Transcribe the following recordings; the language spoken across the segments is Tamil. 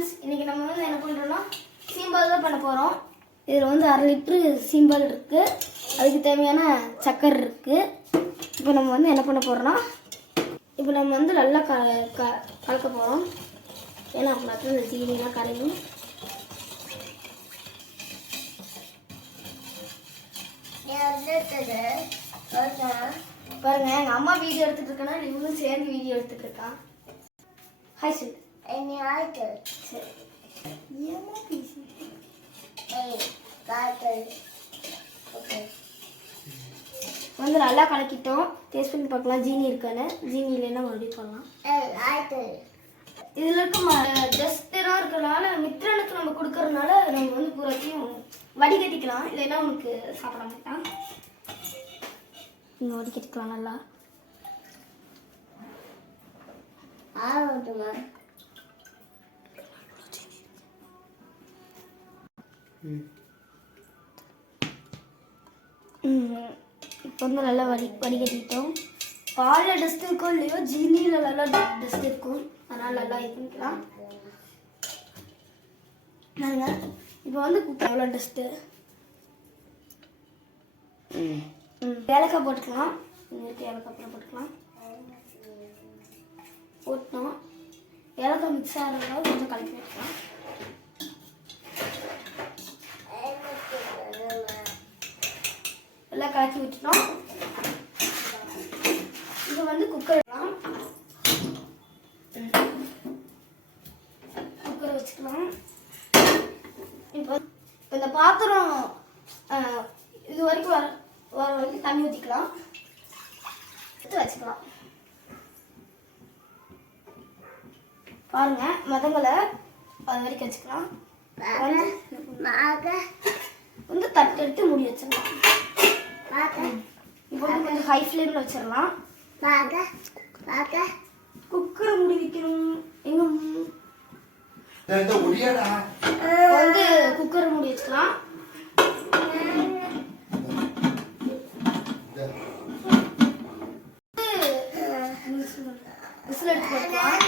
ஃப்ரெண்ட்ஸ், இன்றைக்கி நம்ம வந்து என்ன பண்ணுறோன்னா சீம்பால் தான் பண்ண போகிறோம். இதில் வந்து 1/2 லிட்ரு சீம்பால் இருக்குது, அதுக்கு தேவையான சக்கரை இருக்குது. இப்போ நம்ம வந்து என்ன பண்ண போகிறோன்னா, இப்போ நம்ம வந்து நல்லா கலக்க போகிறோம். ஏன்னா அப்படின்னா இந்த சீனிலாம் கரையும். பாருங்க, எங்கள் அம்மா வீடியோ எடுத்துகிட்டு இருக்கேன்னா இவங்களும் சேர்ந்து வீடியோ எடுத்துகிட்டு இருக்கான். ஹாய் சொல்லு. சரி, ஏமா பேசி வந்து நல்லா கலக்கிட்டோம். டேஸ்ட் பண்ணி பார்க்கலாம் ஜீனி இருக்கான்னு. ஜீனி இல்லைன்னா மறுபடியும் பண்ணலாம். இதில் இருக்க ஜஸ்டராக இருக்கிறனால மித்திரனுக்கு நம்ம கொடுக்கறதுனால நம்ம வந்து பூராத்தையும் வடிகட்டிக்கலாம், இல்லைன்னா உனக்கு சாப்பிட மாட்டான். நீங்கள் வடிகட்டிக்கலாம் நல்லா. இப்போ வந்து நல்லா வடிகட்டிட்டோம். பாலில் டஸ்ட் இருக்கும் இல்லையோ, ஜீனியில் நல்லா டஸ்ட் இருக்கும், அதனால் நல்லா இது பண்ணிக்கலாம். நாங்கள் இப்போ வந்து எவ்வளோ டஸ்ட்டு ஏலக்காய் போட்டுக்கலாம். ஏலக்காய் போட்டுக்கலாம். போட்டோம். ஏலக்காய் மிக்ஸ் ஆகிறதுனால கொஞ்சம் கலக்கி வச்சுக்கலாம். எல்லாம் கலக்கி விட்டுட்டோம். இது வந்து குக்கர் வச்சுக்கலாம். இப்போ இந்த பாத்திரம் இது வரைக்கும் வர வரைக்கும் தண்ணி ஊற்றிக்கலாம், எடுத்து வச்சுக்கலாம். பாருங்க, மதங்களை அது வரைக்கும் வச்சுக்கலாம். வந்து தட்டு எடுத்து மூடி வச்சிடலாம். இப்போ வந்து கொஞ்சம் ஹை ஃப்ளேமில் வச்சிடலாம். குக்கரை மூடி வைக்கணும். எங்க வந்து குக்கரை மூடி வச்சுக்கலாம். விசில் எடுத்து போட்டுக்கலாம்.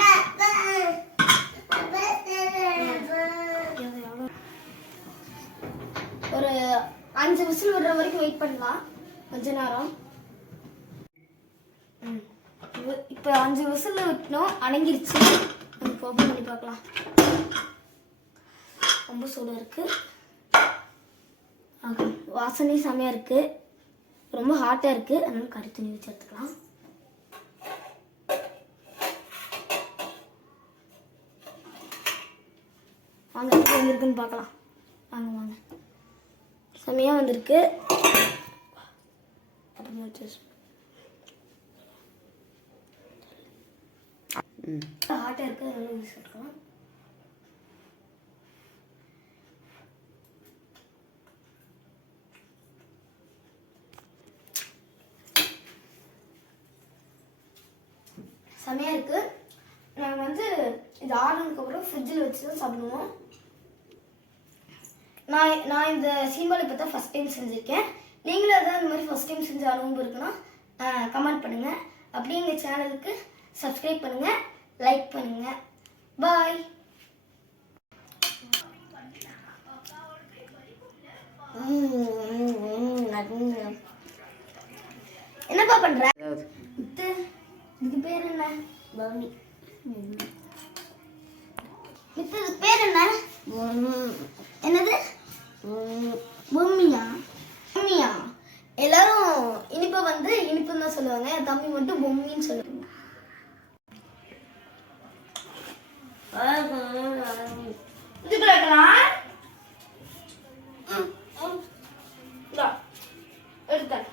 ஒரு 5 விசில் விடுற வரைக்கும் வெயிட் பண்ணலாம் கொஞ்ச நேரம். இப்போ 5 விசில் விட்டோம், அடங்கிருச்சு. ஓப்பன் பண்ணி பார்க்கலாம். ரொம்ப சூடாக இருக்குது, வாசனையும் செமையாக இருக்குது, ரொம்ப ஹாட்டாக இருக்குது. அதனால கறி துணி வச்சு எடுத்துக்கலாம். வாங்க எப்படி வந்திருக்குன்னு பார்க்கலாம். வாங்க வாங்க, செமையாக வந்திருக்கு. அப்புறமா ஹாட்டாக இருக்குது, அதனால யூஸ் எடுக்கலாம். செமையாக இருக்குது. நாங்கள் வந்து இது ஆறுனதுக்கப்புறம் ஃப்ரிட்ஜில் வச்சு தான் சாப்பிடுவோம். நான் இந்த சீம்பால் இப்போ தான் ஃபஸ்ட் டைம் செஞ்சுருக்கேன். நீங்களும் எதாவது இந்த மாதிரி ஃபஸ்ட் டைம் செஞ்ச அனுபவம் இருக்குன்னா கமெண்ட் பண்ணுங்கள். அப்படியே எங்கள் சேனலுக்கு சப்ஸ்கிரைப் பண்ணுங்கள், லைக் பண்ணுங்கள். பாய். என்னப்பா பண்ற? இதுக்கு பேர் என்ன? பவுனி. இதுக்கு பேர் என்ன? என்னது? பொம்மியா? பொம்மியா? எல்லாரும் இனிப்பை வந்து இனிப்புன்னு தான் சொல்லுவாங்க. என் தம்பி மட்டும் பொம்மின்னு சொல்லுவாங்க. இதுக்குள்ள இருக்கலாம். எடுத்தேன்.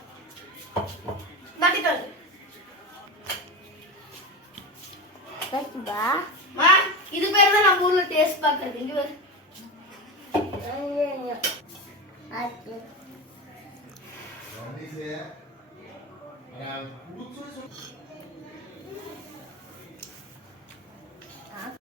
இது பேர் தான் நம்ம ஊர்ல டேஸ்ட் பார்க்கறது.